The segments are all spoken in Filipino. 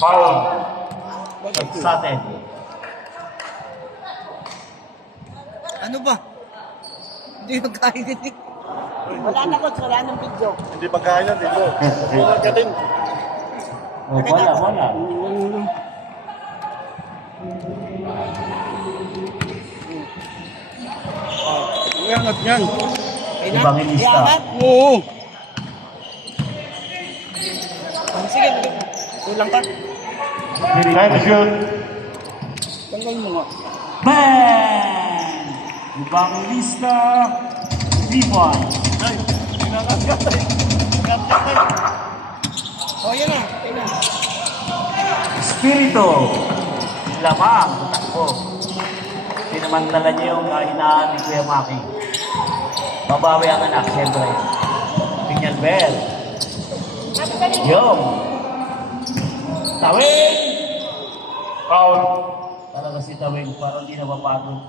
Foul. Sa atin. Ano ba? Hindi magkain. Wala na, coach. Wala nang video. Hindi pagkain yan, dito. Wala ka din. Oh, wala. Iangat yan. Evangelista. Iangat? Oo. Sige, kulang ka. Time to shoot. Tanggal mo nga. Bang! Evangelista. 3 points. Ay, pinangat ay. O, yan na. Yan na. Espiritu. Lamang. Takbo. Pinamantala niyo yung hinaan ni Kuya Maki. Babawi ang anak, siyempre. Pinyan Bell. Yong. Tawing! Foul. Talaga si Tawing, parang di na mapagod.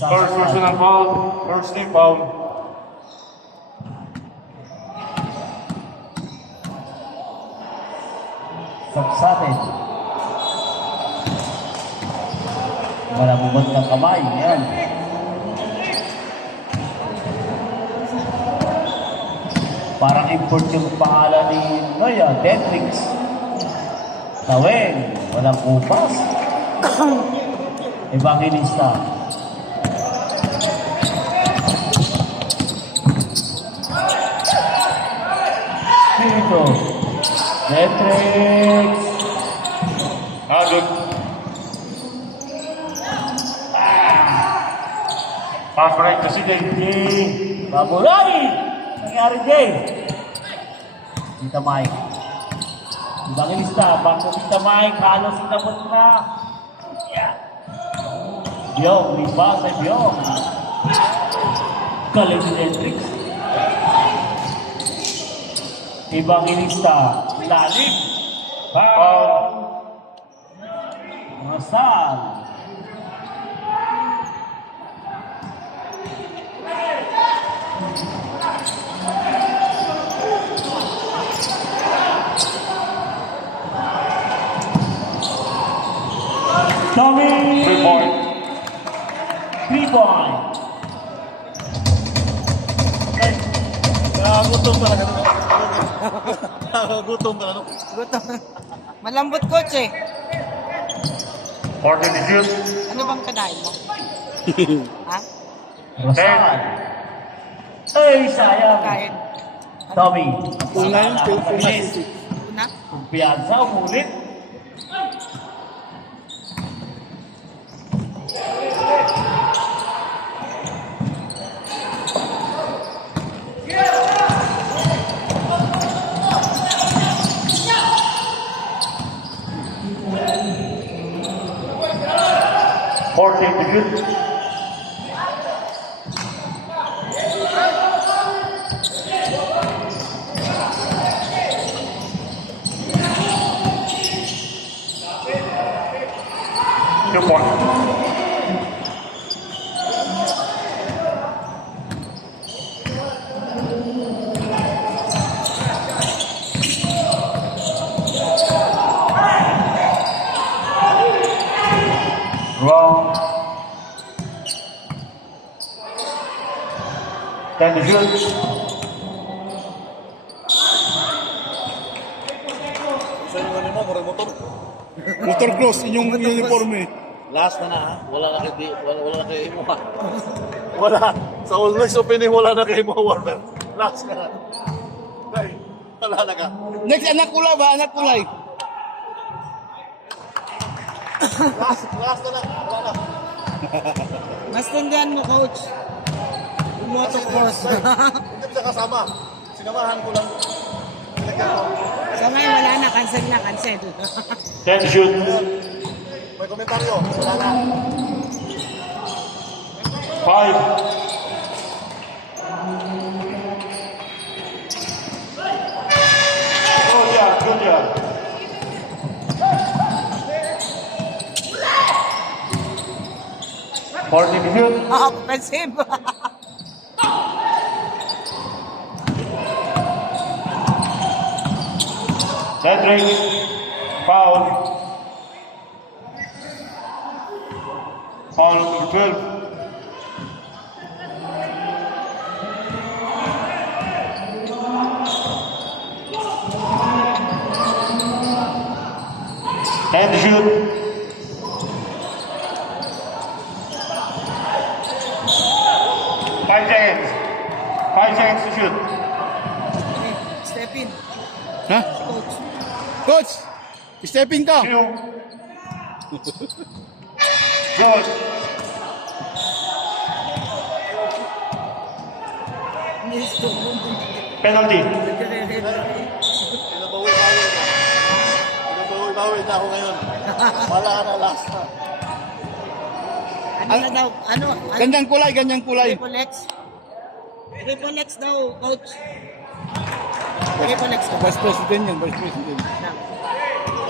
First personal foul. First team foul. Sapsatin. Malabubot ng kamay. Yan. Parang import yung pangalan ni Noya, Dentrix. Taweng. Walang upas. Evangelista. Spirito. Dentrix. Good. Pass break na si Dave. Babulani! Nangyari, Jay. Tita Mike. Evangelista, bako Tita Mike, halos inabot na. Yan. Biyong, lipas ay Biyong. Galing ni Dentrix. Evangelista, lalim. Foul. Masal. Tommy! 3 point. 3 point. Ay, gutom talaga. Gutom talaga. Gutom. Malambot, coach eh. 40 to shoot. Ano bang kadain mo? Ha? Rosal. Ay, sayang. Kain. Tommy. Una yun, Bilis. Una? Kumpiyansa, umulit. Fourteen to shoot. Two point. Wrong. 10 to shoot. Sa inyo ano mo, murag motor. Motor cross, inyong uniforme. Last na ha. Wala na kay mo ha. Wala. Sa always opening, wala na kayo mo, Warner. Last ka na. Ay, wala na ka. Next, anak kulay ba? Anak kulay. Last na na. Wala na. Mas tindihan mo, coach. Motocross. Hindi mo siya kasama. Sinamahan ko lang. Pinagyan ko. So ngayon, wala na. Cancel na, cancel. 10 to shoot. May komentaryo. Wala na. 5. Good job, good job. Fourteen to shoot. Offensive. Cedric, foul. Foul number 12. And shoot. 5 seconds. 5 seconds to shoot. Okay, step in. Ha? Si coach. Coach! Stepping ka! 2. Good. Miss to. Penalty. Pinabawi-bawi na ako ngayon. Wala ka na last na. Ano na daw? Ano? Ganyang kulay, ganyang kulay. Triple X? Triple X daw, coach. Triple X daw. Vice President yan, Vice President. Ng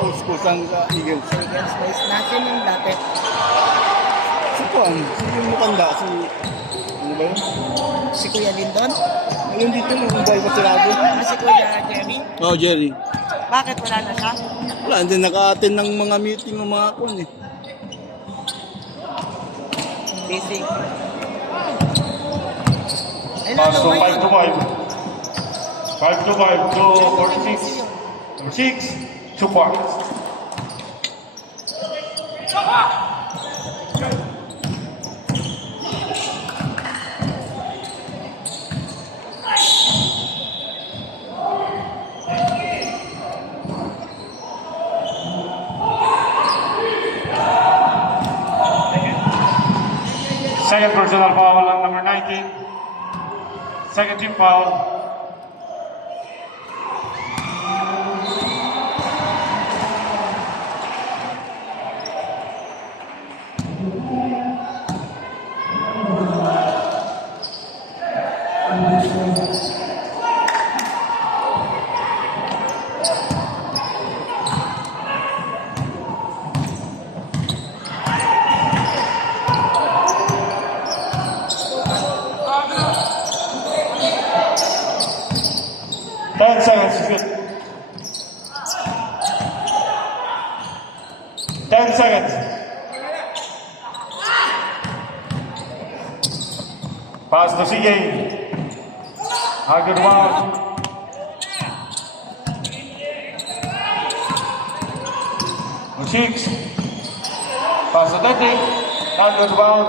Coach ko sa Eagles. Eagles boys. Nasaan yung dati? Si Juan, si yung matanda, si... Ano ba yun? Si Kuya Lindon? Ayun dito, yung dahil pa sirado. Si Kuya Jeremy? Oh, Jerry. Bakit wala na siya? Wala, hindi naka-attend ng mga meeting ng mga kun eh. Busy. Ay, Pass lalo to ba 5 yun? to 5. 5 to 5 to 46. Number 6, 2 points. Second personal foul on number 19. Second team foul. Ten seconds to shoot. 10 seconds. Pass to CJ. A good round. To 6. Pass to 30. A good round.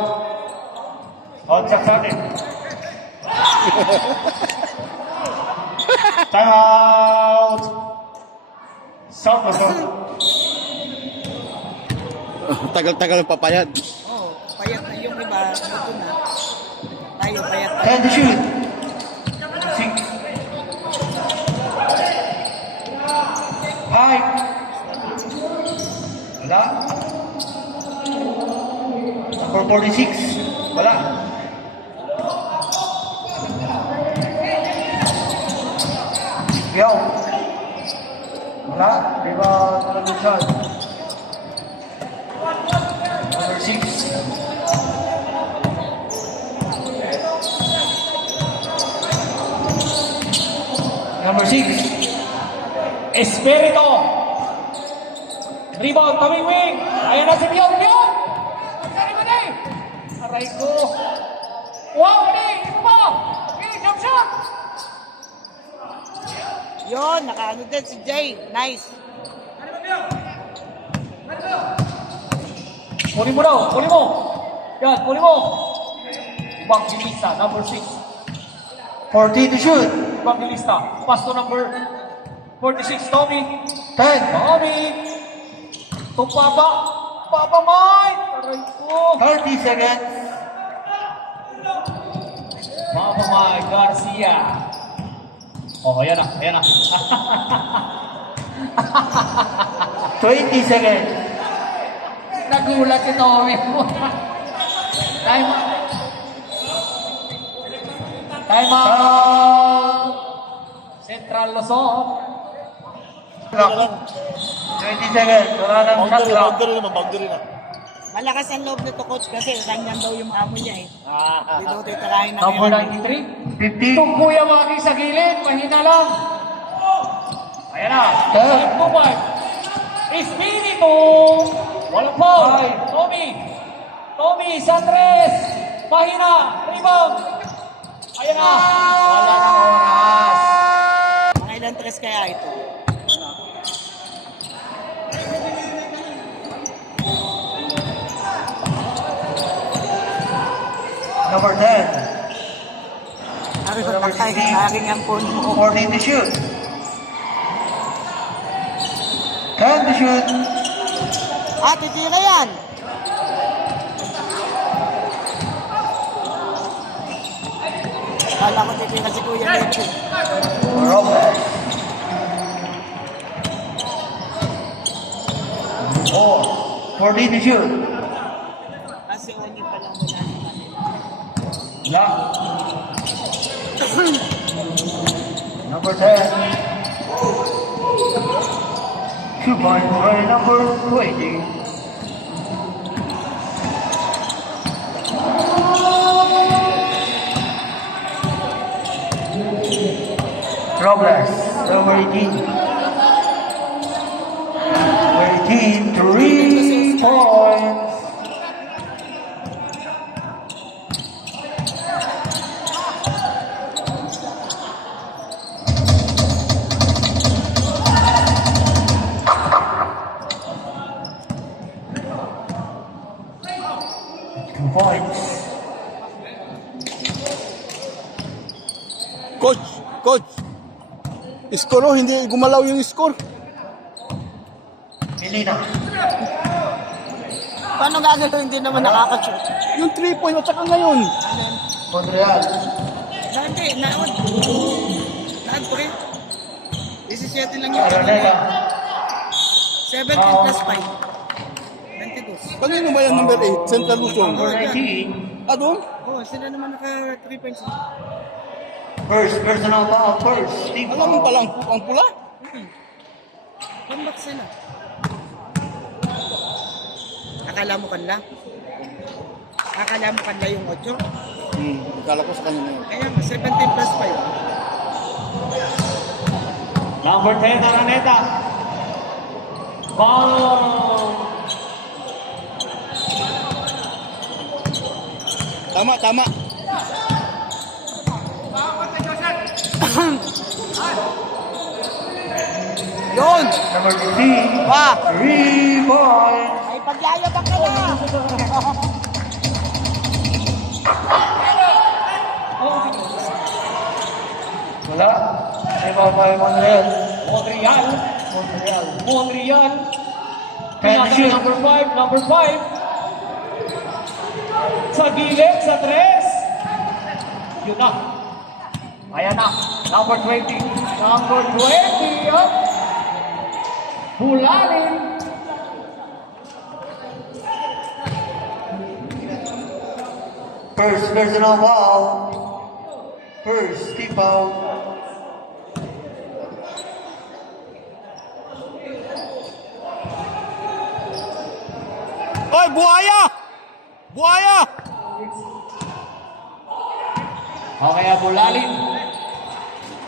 On Saksati. Time out. South Luzon. Tagal-tagal ang papayad. Oo, payat na yung iba. Ito na. Tayo, payat na. And shoot. 6. 5. Wala. Number 46. Wala. Yo. Wala. Di ba talagang shot? Number 6. Number 6. Espirito. Rebound, coming wing. Ayan na si Pion. Pion! Sari mo na eh. Aray ko. Wow, mali. Ito ba? Okay, jump shot. Yun, nakaano din si Jay. Nice. Kunin mo daw. Kunin mo. Yan, kunin mo. Evangelista, number 6. 40 to shoot. Evangelista. Pass to number 46, Tommy. 10. Tommy. Itong Papa. Papa Mike. Aray ko. 30 seconds. Papa Mike Garcia. Oh, ayan na. Ayan na. 20 seconds. Nagulat si Tommy. Time out. Time out. Central Luzon. 20 seconds. Wala nang shot Boundary, clock. boundary naman, boundary na. Malakas ang loob nito, coach, kasi ganyan daw yung amo niya eh. Hindi daw titirahin na Number ngayon. 93. 50. Itong Kuya Maki sa gilid. Mahina lang. Ayan na. 10, 2-5. Espiritu. Walang foul. Tommy sa 3. Mahina. Rebound. Ayan na. Wala na oras. Mga ilang tres kaya ito? number 10, Sabi ko, aking ang phone mo. 14 to shoot. 10 to shoot. Titira yan. Kala ko titira si Kuya Neto. Robles. 14 to shoot. Kasi Oni pa lang wala naman. Lock. Number 10. 2 points by number 20. Robles, number 18. 3 points. Points. Coach. Score oh, hindi gumalaw yung score. Milina. Paano gagawin? Hindi naman nakaka-shoot. Yung 3 point at saka ngayon. Montreal. Hindi, naon. Naon po rin. 17 lang yung Aranela. 17 plus 5. 22. Kanino ba yan number 8? Central Luzon. Number 19. Ah, doon? Oo, sila naman naka 3 points. First personal foul. First. Steve Alam mo pala ang pula? Comeback sila. Akala mo kanla? Akala mo kanla yung 8? Akala ko sa kanya na yun. Kaya nga, 17 plus 5. Number 10, Araneta. Foul. Tama. Yun! Number 15. Ba! 3 points. Ay, pagyayabang ka na! Wala. Iba pa yung Montreal. Montreal. Ten Pinasa shoot. number 5. Sa gilid, sa 3. Yun na. Ayan na. Number 20. Up. Bulalin. First personal foul. First Steve foul. Oy, buhaya! Buhaya! O kaya Bulalin.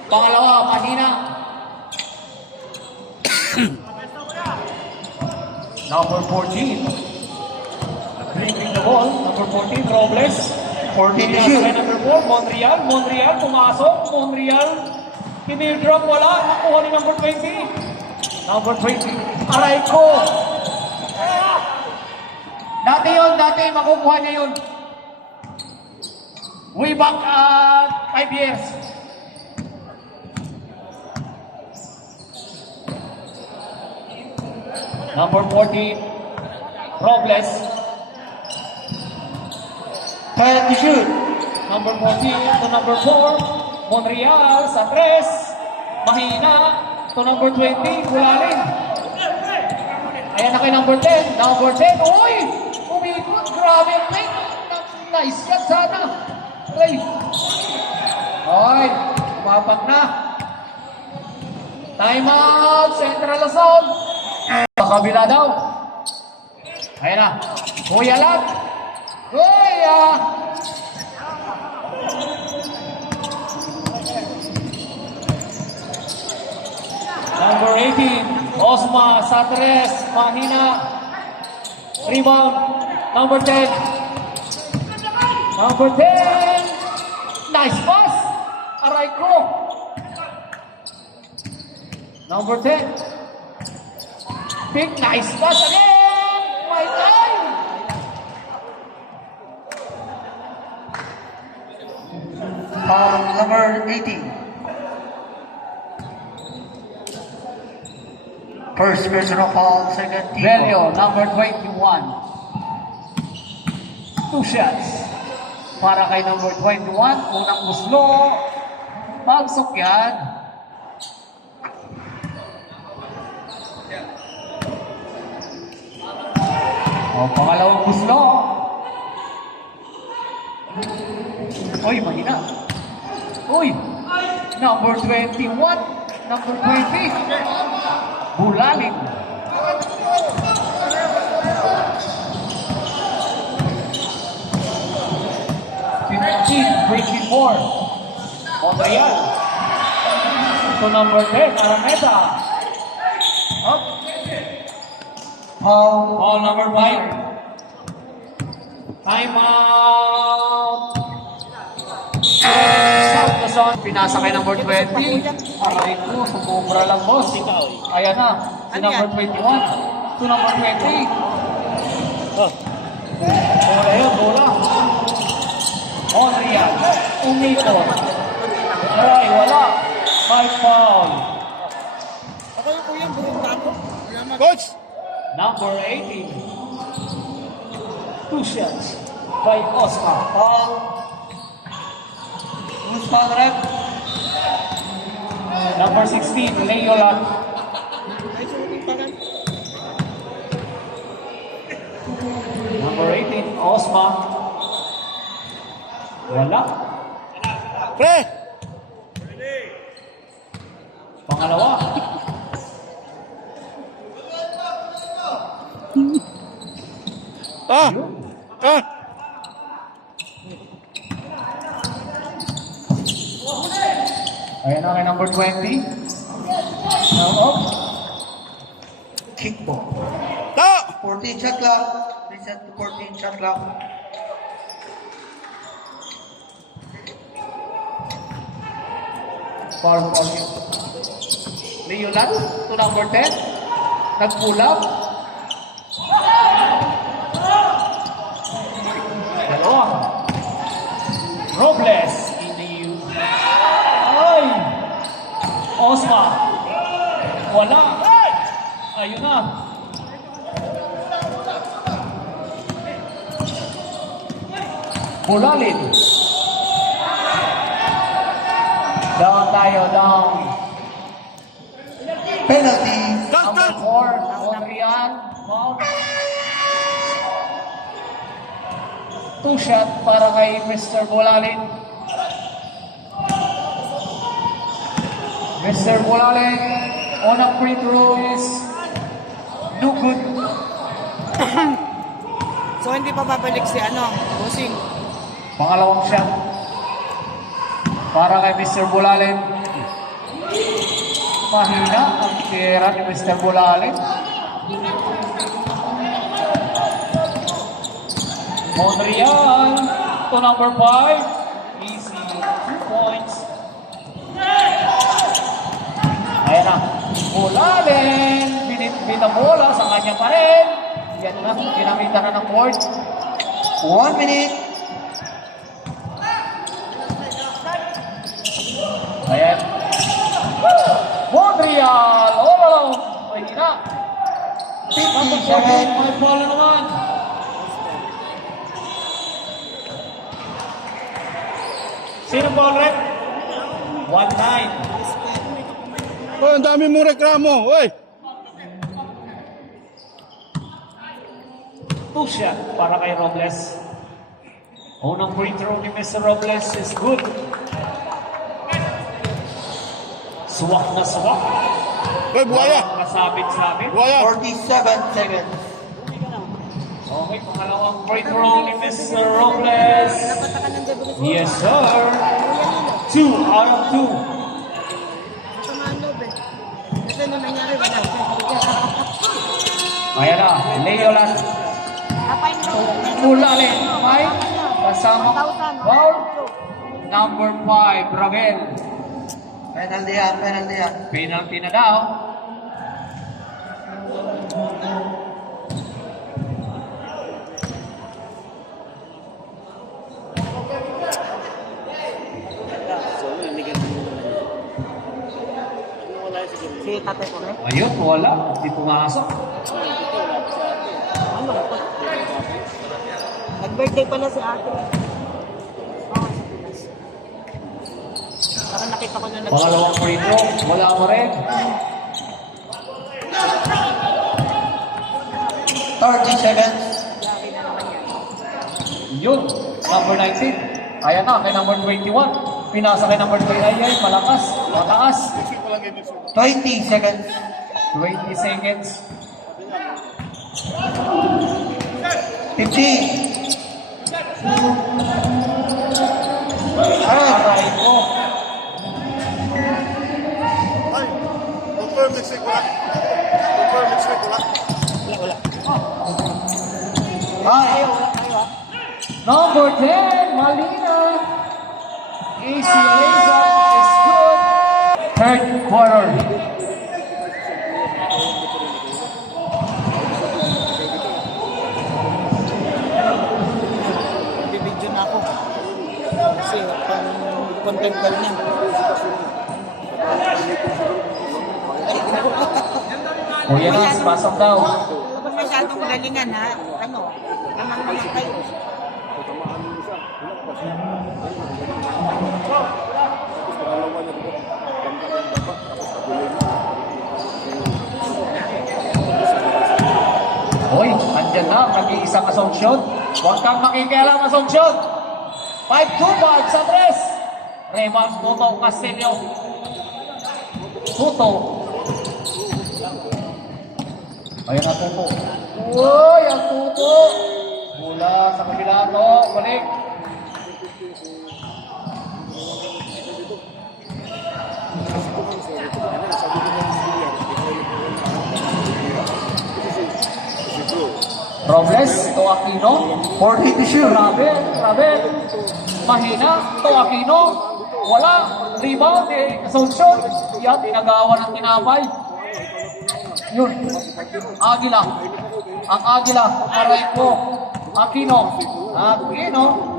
Pangalawa, Mahina. Number 14. Dribbling the ball. Number 14, Robles. 14 to Pinasa shoot. kay number 4, Montreal, pumasok. Montreal, tinidrop, wala. Nakuha ni number 20. Number 20, aray ko. Dati, makukuha niya yun. Way back 5 years. Number 14, Robles. 10 to shoot. Number 14 to number 4, Montreal sa 3. Mahina to number 20, Bulalin. Ayan na kay number 10. Number 10, uy! Umikot, grabe ang play. Nice shot sana. Play. Ay, papak na. Time out, Central Luzon. Sa kabila daw. Ayan na. Kuya Lat. Kuya! Number 18, Osma Satres, mahina. Rebound, number 10. Number 10. Nice pass. Aray ko. Number 10. Big nice pass again. My time. Number 18. First personal foul, second team. Velio, number 21. 2 shots. Para kay number 21, unang muslo. Pagsok yan. O, pangalawang muslo. Uy, mahina. Uy, number 21, number 20. Bulaling. Breaking more. Montreal. To number 10, Arameta. Up. Ball number 5. Time out. South Luzon, pinasa kay number 20. Aray ko, sumubra lang boss. Ayan na, si number 21. To number 20. Bola yun, bola. Montreal, umikot. Ay, wala. May foul. Ako yung kuya, buong tapo. Coach! Number 18. 2 shots by Oscar. Foul. Who's foul, rep? Number 16, Leolat. Ay, sulit pa lang. Number 18, Osma. Wala. Pre! Pangalawa. Ah! Ah! Ayan na kay number 20. Now up. Kickball. Ta! 14 shot clock. Reset to 14 shot clock. Foul ball. Leolat to number 10. Nagpulang. Dalawa. Robles in the U. Ay! Osma. Wala. Ayun na. Bulalin. Down tayo, down. Penalty. Number 4, Montreal. Foul. 2 shot para kay Mr. Bulalin. Mr. Bulalin, unang free throw is no good. So, hindi pa babalik si Bossing. Pangalawang shot para kay Mr. Bulalin. Mahina ang tira ni Mr. Bulalin. Montreal to number 5. Easy 2 points. Ayan na. Bulalin. Binitbit ang bola sa kanya pa rin. Yan na. Ginamitan na ng board. 1 minute. Ayan. Montreal. All alone. Mahina. 50 seconds. May follow naman. Sino ball rep? 1-9. Hoy, ang dami mong reklamo. Hoy! 2 shot para kay Robles. Unang free throw ni Mr. Robles is good. Suwak na suwak. Hoy, buhaya! Walang kasabit-sabit. Buhaya! 47 seconds. Okay, pangalawang free throw ni Mr. Robles. Napatakan ng debris. Yes, sir. 2 out of 2. Ito nga ang loob eh. Kasi ganun nangyari, wala. Ayan na, Leolan. Ulalim, may kasama foul. Number 5, Ravel. Penalty yan, penalty yan. Penalty na daw. Si tatay ko rin. Ayun, wala. Di pumasok. Nag-birthday pala si ate. Parang nakita ko na Pangalawang free throw, wala mo rin. 30 seconds. Yun, number 19. Ayan na, kay number 21. Pinasa kay number 3. Ay, malakas. Mataas. 20 seconds. 20 seconds. 15. Aray ko. Ay, confirm mistake ko lang. Confirm mistake ko lang. Ay. Number 10, Malina. Easy layup is good. Third quarter. Bibidyo na ako. Kasi pang content ka niya. Kuya na, pasok daw. Huwag masyadong galingan ha. Ano? Naman naman kayo. Hoy, andyan na, nag-iisang assumption. Huwag kang makikialam assumption. 5-2 sa tres. Rebound Tuto Castillo. Tuto. Ayun na Tuto. Uy, ang Tuto. Mula sa kabila to. Balik. Robles to Aquino. 40 to shoot. Rabel. Mahina to Aquino. Wala. Rebound eh. Assumption. Yan, tinagawa ng tinapay. Yun. Agila. Ang Agila. Aray ko. Aquino.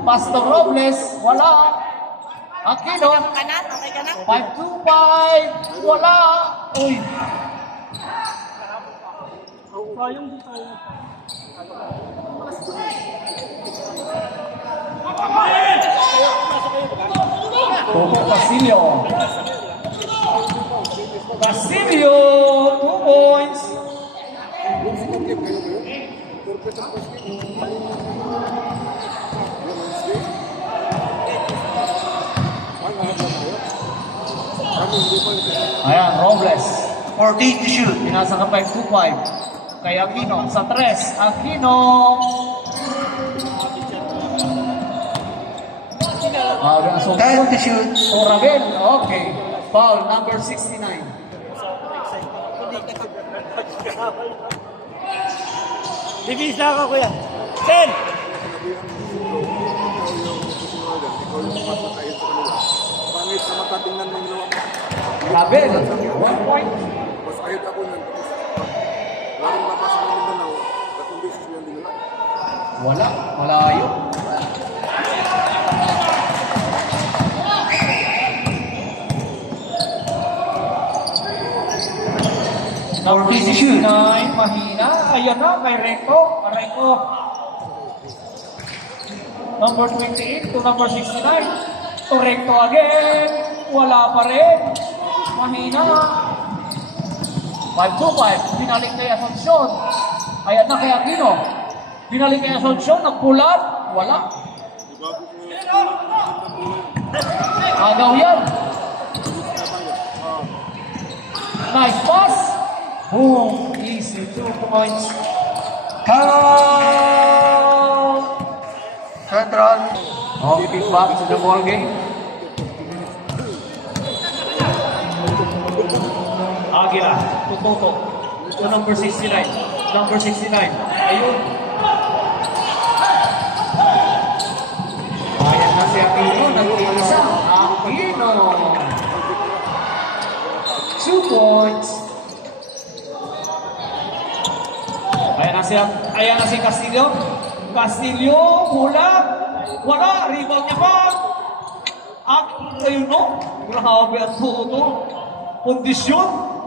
Pastor Robles. Wala. Aquino. Okay ka na? Okay ka na? 5-2-5. Wala. Uy. Toto Castillo. Castillo, 2 points. Ayan, Robles. 40 to shoot. Pinasa ka 5-2-5. Kay Aquino. Sa 3. Aquino. So, 10 to shoot. Rabel. Okay. Foul number 69. Divisa ka kuya. 10! Pangit sa mata, tingnan mo yung ginawa mo. Rabel. 1 point. Mas ayot ako nun. Laging papasok ng Mindanao, tatlong beses ko yan dinala. Wala. Malayo. Number 69, mahina. Ayan na, kay Reco. Reco. Number 28 to number 69. To Reco again. Wala pa rin. Mahina. 5-2-5. Binalik kay Asuncion. Ayan na kay Aquino. Binalik kay Asuncion. Nagpulat. Wala. Agaw yan. Nice pass. Boom. Easy. 2 points. Count. Central. Okay, back to the ball game. Aguila, tututo. To number 69. Number 69. Ayun. Ayan na si Aquino. Nag-iisa. Aquino. 2 points. Ayan na si Castillo. Castillo, hula. Wala, rebound niya pa. Ayun no. Grabe at tuto. Kondisyon.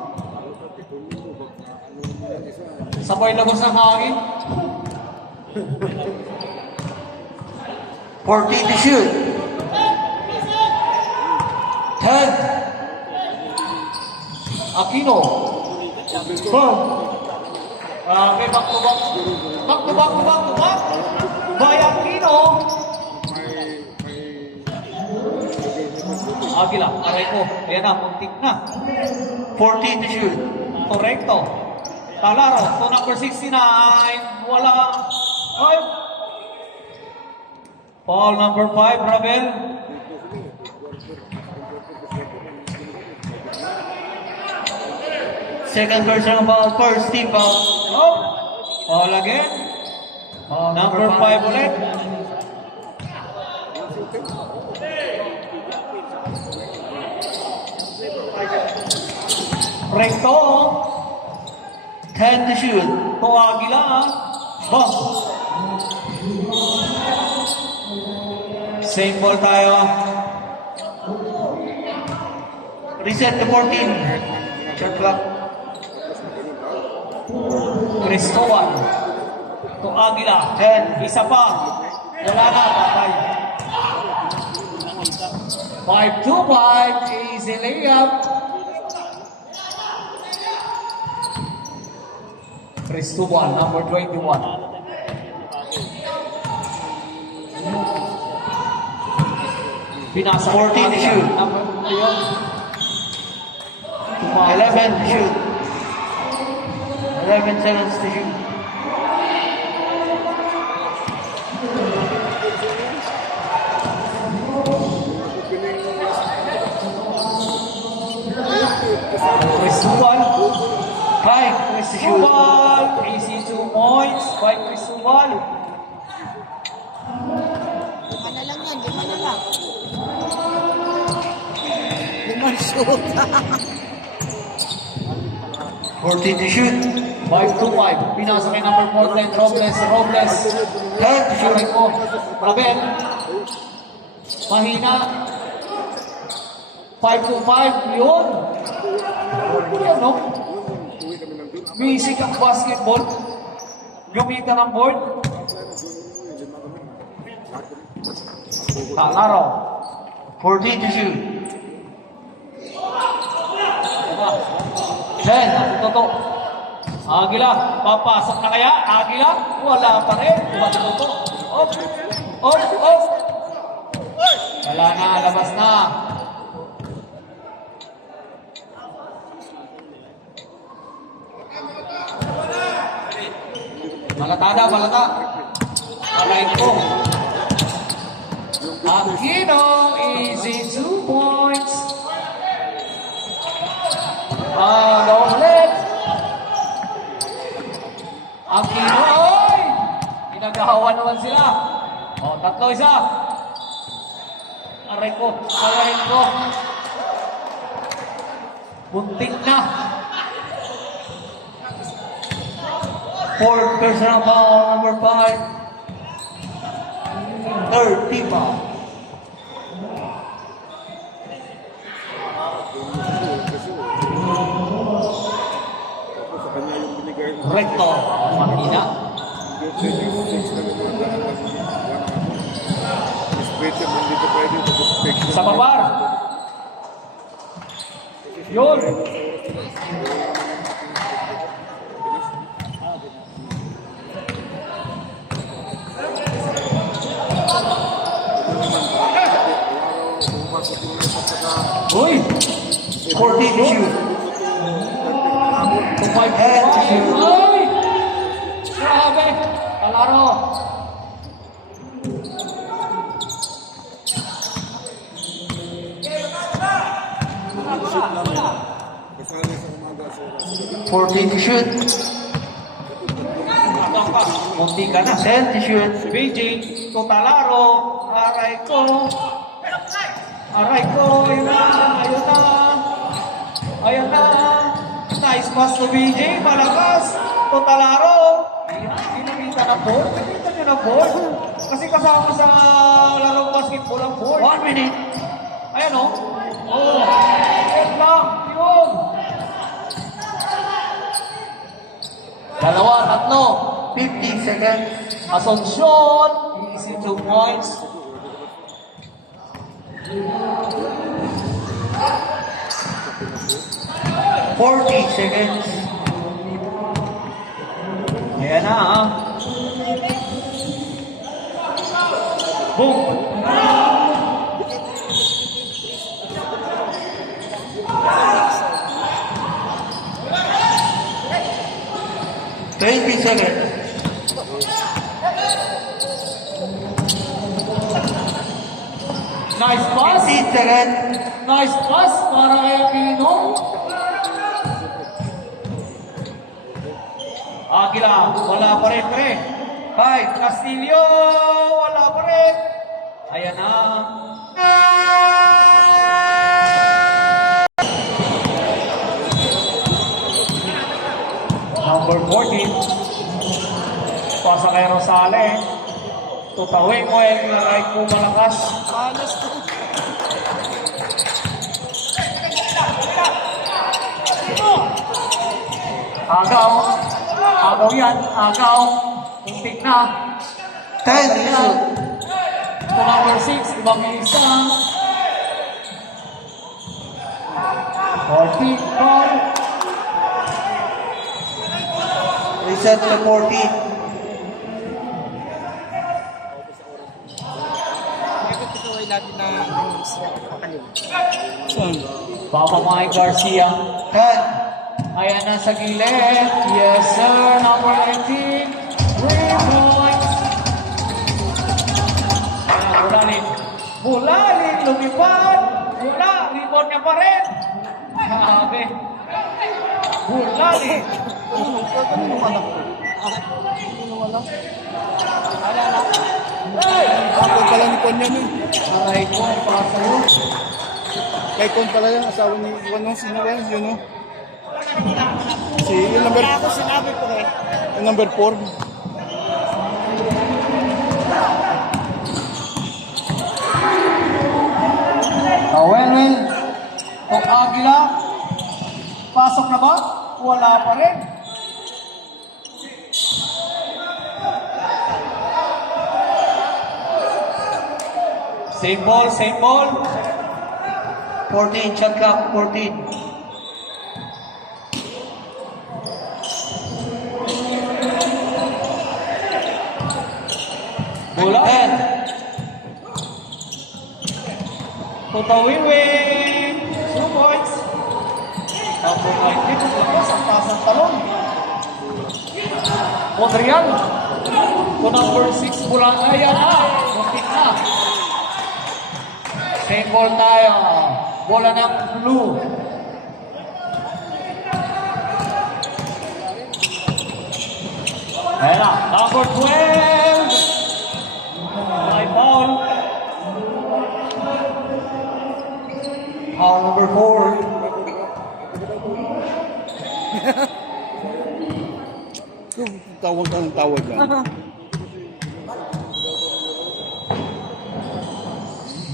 Sabay labas ng hangin. 14 to shoot. 10. Aquino. Boom. Okay, back to back. Back to back to back to back. By Aquino. Aguila, aray ko. Ayan na, muntik na. 14 to shoot. Correcto. Talaro, to number 69. Wala. Ay. Foul number 5, Ravel. Second personal foul. First team foul. Oh. Foul again. Number 5 ulit. Recto. 10 to shoot. To Aguila. Bump. Same ball tayo. Reset to 14. Shot clock. Cristoban. To Aguila. 10. Isa pa. Wala na. Patay. 5-2-5. Easy layup. Cristoban, number 21. Pinasa 14 to shoot. Ayun. 11 to shoot. 11 seconds to shoot. Cristoban. 5 to shoot. Cristobal. Easy 2 points by Cristobal. Lima na lang yan, lima na lang. Limang shoot. 14 to shoot. 5-2-5. Pinasa kay number 14, Robles. 10 to shoot. Aray ko. Rabel. Mahina. 5-2-5. Yun. Yan, no? Basic ang basketball. Gamitan ng board. Talaro. 14 to shoot. 10. Toto. Aguila. Papasok na kaya? Aguila. Wala pa rin. Toto. Off. Off. Off. Wala na. Labas na. Malatada. Malata. Aray ko. Aquino. Easy 2 points. Ulit. Aquino. Oy! Pinagawa naman sila. O, 3-1. Aray ko. Aray ko. Buntik na. Fourth personal foul, number 5. Third team foul. Recto. Mahina. Sa babar. Yun. Uy. 14 to shoot. 2-5. 10 to shoot. Uy. Grabe. Talaro. 14 to shoot. Munti ka na. 10 to shoot. Si BJ, Tutalaro, aray ko. Aray ko, ayun na, ayun na. Ayun na. Nice pass to BJ, malakas. Tutalaro. Kinamita na ball. Kinamita nyo na ball. Kasi kasama sa larong basketball ang ball. 1 minute. Ayan o. Oh. Wait lang. Yun. Dalawa, tatlo. 50 seconds. Asuncion. Easy 2 points. Forty seconds. Ayan na ah. Boom. Twenty seconds. Nice pass. 15 seconds. Nice pass para kay Aquino. Aguila, wala pa rin pre. 5. Castillo, wala pa rin. Ayan na. Number 14. Pasa kay Rosales. Tutawin mo yung right mo malakas. Alas to. Agaw. Agaw yan. Agaw. Muntik na. 10 to shoot. Ito number 6. Ibang isa. 14. Ball. Reset to 40. Ipagpatuloy natin na pakalim. Saan? Papa Mike Garcia. 10. Ayan na sa gilid. Yes, sir. Number 19. 3 points. Ayan, Bulalin. Bulalin, lumipad. Wala, rebound niya pa rin. Grabe. Bulalin. Ako pala ni Konya nun. Aray ko, para sa'yo. Kay Kon pala yan, asawa ni ano, sino ba yun? Yun, no? Si yung number, Kaya ako sinabi ko eh. yung number 4. Well. Tok Aguila. Pasok na ba? Wala pa rin. Same ball, same ball. 14. Shot clock. 14. Bola. 10. Tutawiwin. 2 points. Number 19. Labas ang pasang talon. Monreal. To number 6. Bulang ayan na. Muntik na. Same ball tayo. Bola ng blue. Ayan na. Number 12. May foul. Foul number 4. Tawag ka ng tawag yan.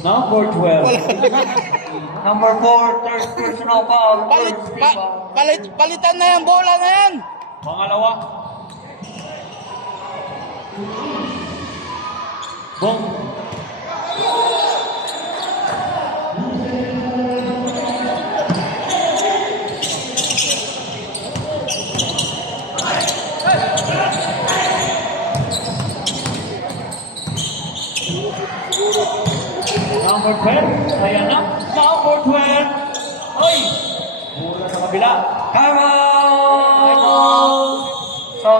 Number 12. Number 4. Third personal foul. Palitan na yung bola na yan. Pangalawa. Boom. Number 12. Ayan na. Number 12. Oy! Bola sa kabila. Timeout! So,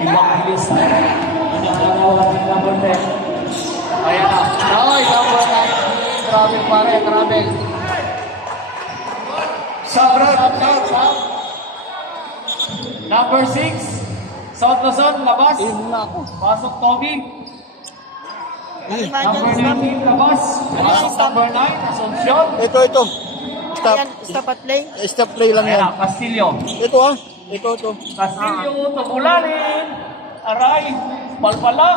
ibang bilis na. Nangyalawan si number 10. Ayan na. Oy, number 9. Travel pa rin, travel. Sub. Number 6. South Luzon, labas. Pasok Toby. Number 19, labas. Pasok number 9, Asuncion. Ito. Stop. Ayan, stop at play. Stop play lang Ayan yan. na, Castillo. Ito ah. Ito. Castillo, tumulanin. Aray, palpala.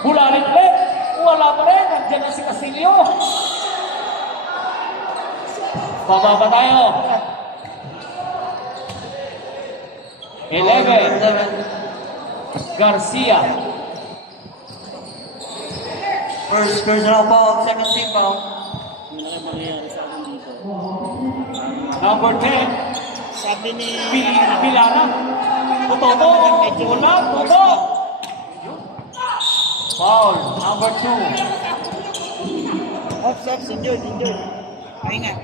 Bulalin ulit. Wala pa rin. Nandiyan na si Castillo. Bababa tayo. 11. Garcia. First personal foul, second team foul. Number 10. Sabi ni... Milana. Tutobo. Wala. Tuto. Foul. Number 2. Off, injured. Ay nga.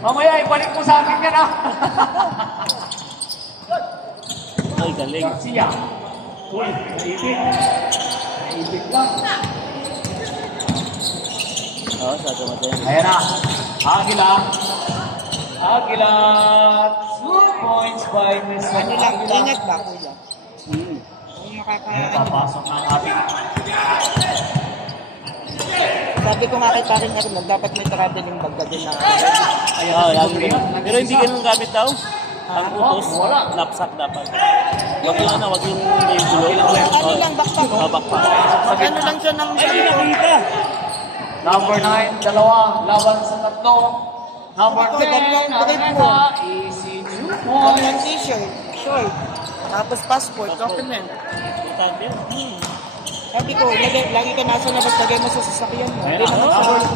Mamaya, ibalik mo sa akin yan ah. Ay, galing. Garcia. Uy, naibig. Naibig lang. Oo, sa dumating. Ayan na. Agila. 2 points by Mr. Ano lang, Agila. ingat ba, kuya? Kung makakaano. Papasok ng ating. Sabi ko nga kay parin Arnold, dapat may traveling bag ka din na. Oo, lagi rin. Pero hindi ganun gamit daw. Ang utos, wala. knapsack dapat. Wag yung wag yung may gulo. Ano lang, backpack. Backpack. Ano lang siya ng Ay, hindi nakita. Number 9, dalawa. Laban sa tatlo. Number Ito, 10, dalawang ang trip neta, mo. easy 2 Kami points. ng t-shirt, short, tapos passport, document. Importante yun. Sabi ko, lagi ka nasa labas, lagay mo sa sasakyan mo. Ayan Hindi na. naman sa... Number 2,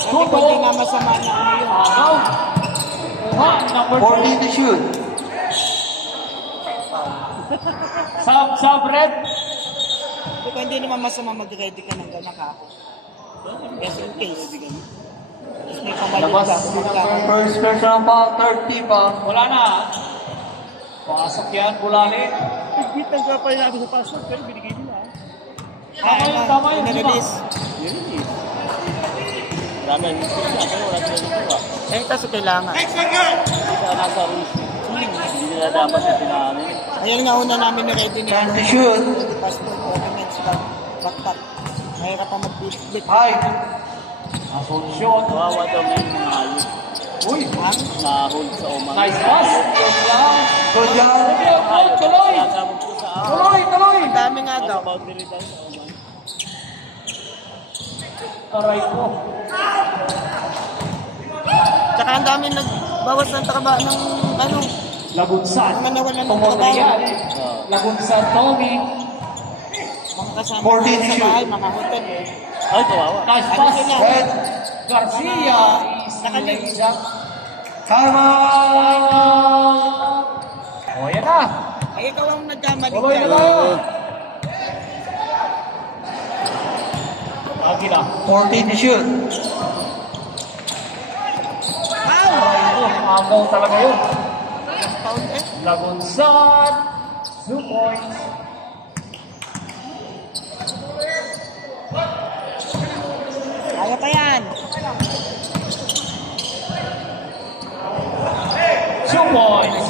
Sabi ko, hindi nga masama na ano yun. Agaw. Number 3. 14 to shoot. Sub red. Sabi ko, hindi naman masama mag-ready ka ng ganak ha. Just in case. Tapos may pamalit Labas ka. si kung number magkakaroon. First personal foul, third team foul. Wala na. Pasok yan, Bulali. Bitan ka pa yung natin sa passport, pero binigay nila. Tama yun, di ba? Pinarelease. Marami ang gusto nila, pero wala sila nito. Eh, kasi kailangan. Hindi ka nasa rules. Hindi nila dapat yung pinaanin. Ayun nga una namin ni-ready ni Time to shoot. passport, documents, backpack. Mahirap pa mag-bit. 5. Asuncion. Kawawa daw may mga ayos Uy, na-hold sa Oman. nice pass. Good lang. Good job. Tuloy. Kaya gamit ko sa Tuloy. Ang dami nga ano, daw. boundary daw sa Oman. Aray ko. Tsaka ang dami nagbawas ng trabaho ng ano, Lagunsan. mga nawalan ng Pumorial. trabaho. Lagunsan, Tommy. Mga kasama 14 sa shoot. bahay, mga hotel eh. Ay, kawawa. Nice Ano pass. sila? Red. Garcia. Nakalig. Time out. O, yan na. Ay, ikaw ang nagkamali Tuloy na ka. tayo. Agila. 14 to shoot. Wow! Aray ko, amaw talaga yun. Pound eh. Lagunsan. 2 points. Kaya pa yan. 2 points.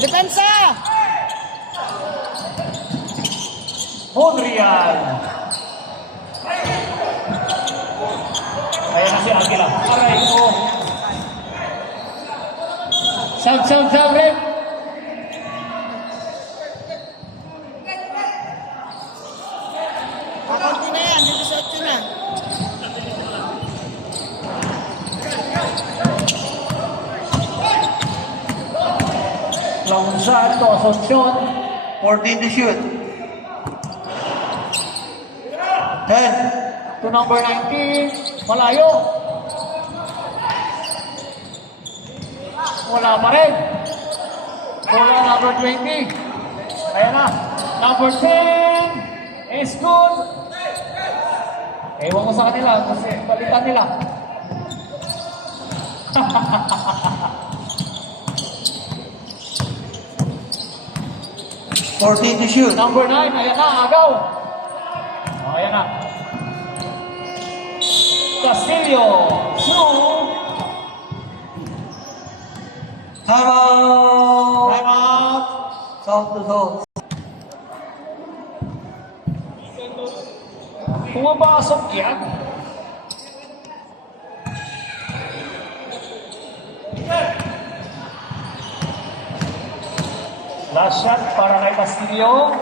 Depensa! Monreal. Ayan na si Agila. Aray ko. Sub, Rep. Kakunti na yan, dito sa 8 na. Lagunsan to, Asuncion. 14 to shoot. 10. To number 19. Malayo. Wala pa rin. Wala number 20. Ayan na. Number 10 is good. Ewan ko sa kanila kasi balikan nila. 14 to shoot. Number 9, ayan na, agaw. Ayan na. Castillo, shoot. Timeout. Time out. South to South. Pumapasok yan. Last shot para kay Castillo.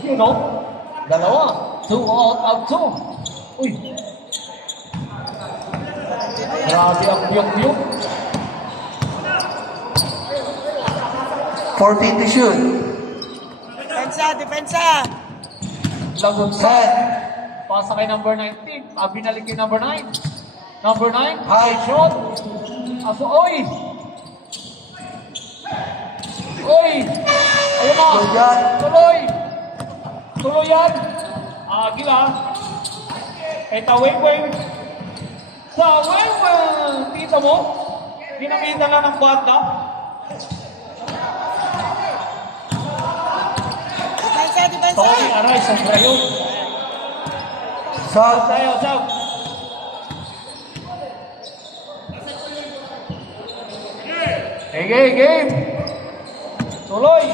You know, dalawa. 2 out of 2. Uy. Grabe ang biyong-biyong. 14 to shoot. Depensa, depensa. Lagot sa. Set. Pasa kay number 19. Binalik kay number 9. Number 9. High Shot. Aso, oy. Oy. Ayun na. Tuloy. Tuloy. Tuloy yan. Agila. Kay Taweng-weng. Taweng-weng. Tita mo? Dinamitan lang ng banda. Depensa, depensa. Tony Aray, sobra yun. South. Tayo, Sav. Game. Tuloy.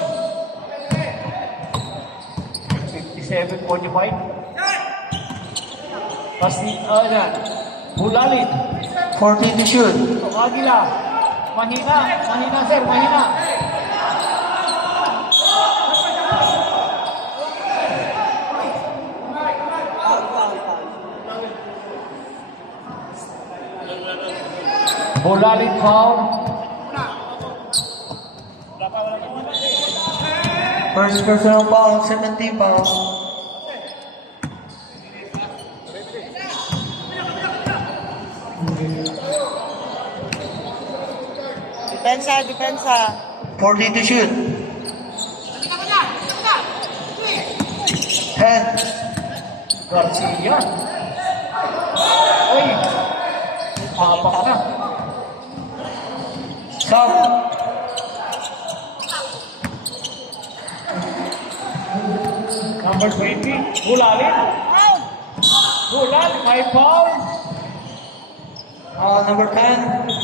57.5. Pasti, yan. Bulalin. 14 to shoot. Agila. Mahina. Mahina, sir. Mahina. Bulalin foul. First personal foul, 17 fouls. Depensa, depensa. 14 to shoot. 10. Garcia. Uy. Papak na. South. Number 20. Bulalin. Bulal. May foul. Number 10.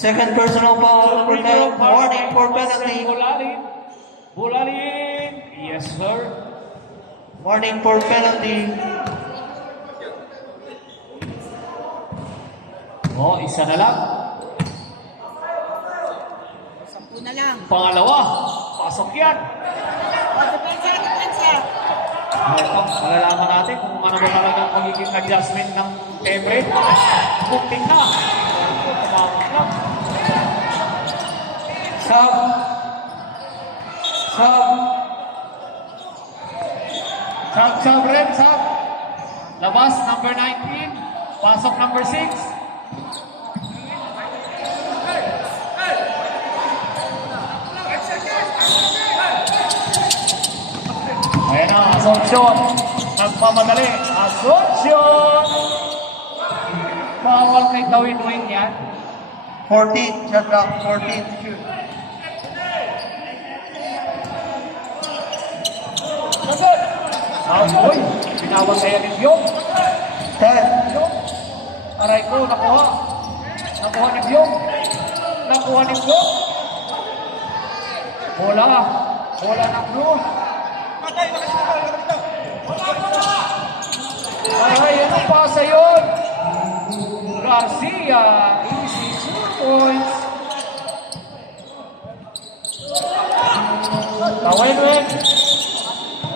Second personal foul, number 10. Warning for penalty. Bulalin. Bulalin. Yes, sir. Warning for penalty. Oh, isa na lang. 10 na lang. Pangalawa. Pasok yan. Oh, depensa, depensa. Ito, malalaman natin kung ano ba talaga ang magiging adjustment ng template. Booking na. Tumama na. Sub. Sub. Sub, red, sub. Labas, number 19. Pasok, number 6. Ayan na, Asuncion. Nagmamadali. Asuncion! Bawal kay Tawin-wing yan. 14. Shot clock. 14 to shoot. Uy, binawal kaya ni Byong. 10. Byong. Aray ko, nakuha. Nakuha ni Byong. Nakuha ni Byong. Bola. Bola ng Blues. Ay, anong pasa yun? Garcia. Easy 2 points. Tawin-win.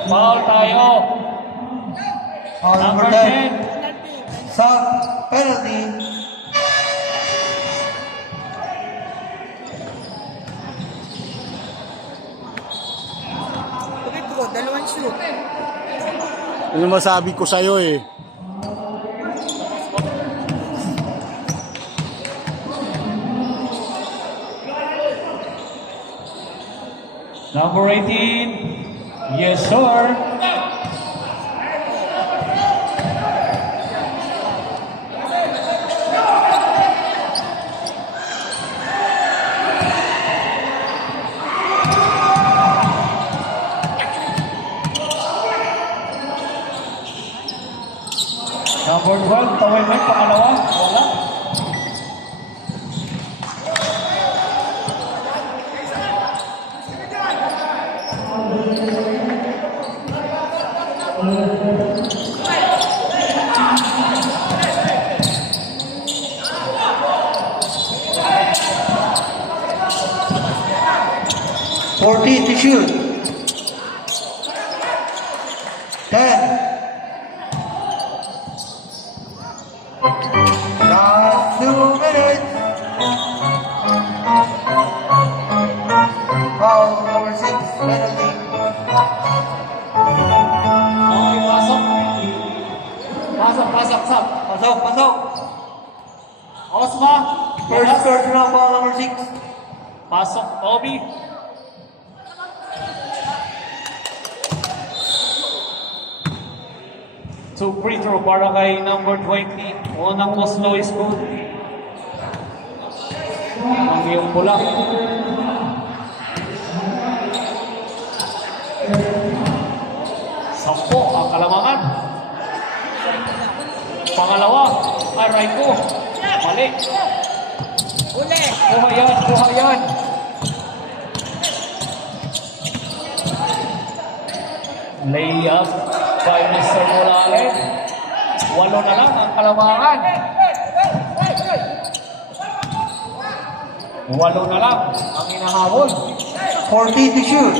Foul tayo. Foul number 10. Sub. Penalty. Ulit ko, dalawang shoot. Ano masabi ko sa'yo eh. Number 18. Yes, sir. 14 to shoot. 10. Last 2 minutes. Foul number 6, penalty. Okay, pasok. Pasok. Pasok, pasok. Osma. First personal foul number 6. Pasok, Bobby. Two free throw para kay number 20. Unang most low school. Ang iyong pula. Sampo ang kalamangan. Pangalawa, aray ko. Mali. Uli. Kuha yan. Layup by Mr. Morales. 8 na lang ang kalamangan. 8 na lang ang inahabol. 14 to shoot.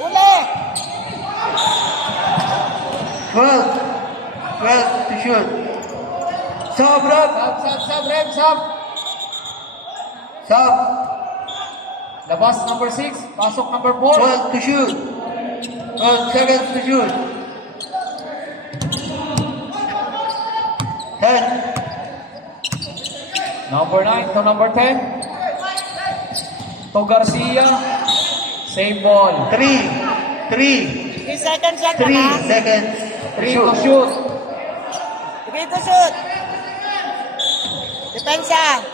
Uli. 12 to shoot. Sub, Rob. Sub. Sub. Labas number 6, pasok number 4. 12 to shoot. 12 seconds to shoot. 10. Number 9 to number 10. To Garcia. Same ball. 3. 3 seconds lang 3 naman. seconds to 3 to shoot. shoot. Dito shoot. Depensa.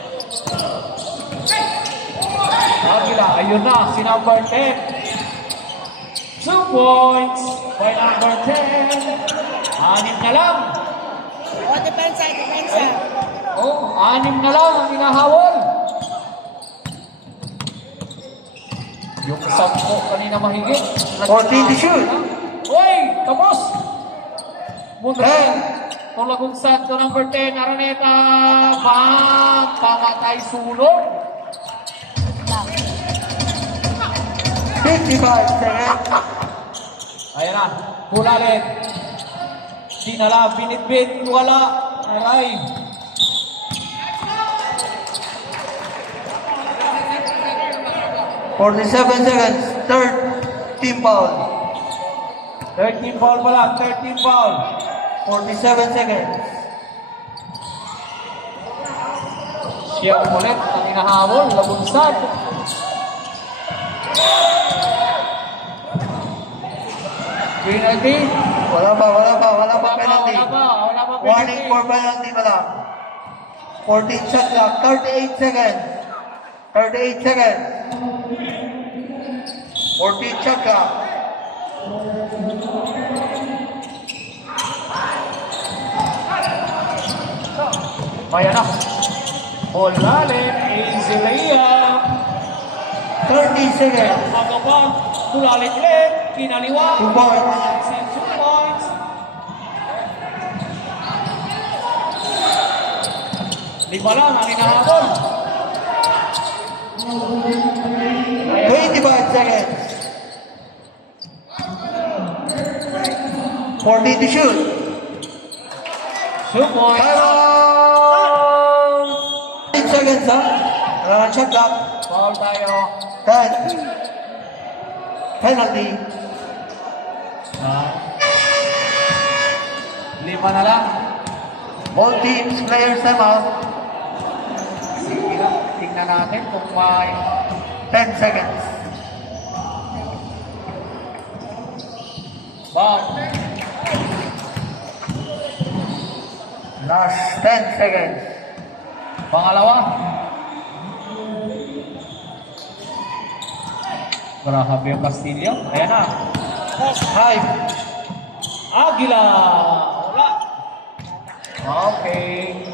Agila, ayun na, si number 10. 2 points by number 10. 6 na lang. O, depensa. Oh, 6 na lang ang inahabol. Yung 10 kanina mahigit. 14 to shoot. Uy, tapos. Mundrain. Tulagong Santo number 10, Araneta. Bang! Pamatay sulong. 55 seconds. Ayan na, Hulalit. Dinala, binitbit, wala. Aray. $47 seconds. Third team foul. 13 foul pa lang, 13 foul. 47 seconds. Siya ulit ang inahabol, labunsad. Penalty. Wala pa penalty. Wala pa Warning penalty. for penalty pa lang. 14 shot clock. 38 seconds. 38 seconds. 14 shot clock. Maya na. Hulalit, easy layup. 30 seconds. Aga pa, Hulalit ulit, kinaliwa. 2 points. Send 2 points. Lima lang ang inahabol. 25 seconds. 40 to shoot. 2 points. Time out! 8 seconds, ha? Shot clock. Foul tayo. 10. Penalty. Lima na lang. Both teams, players time out. Sige lang, tingnan natin kung may 10 seconds. bag. Last 10 seconds. Pangalawa. Grabe yung Castillo. Ayan na. 5. Agila. Wala. Okay.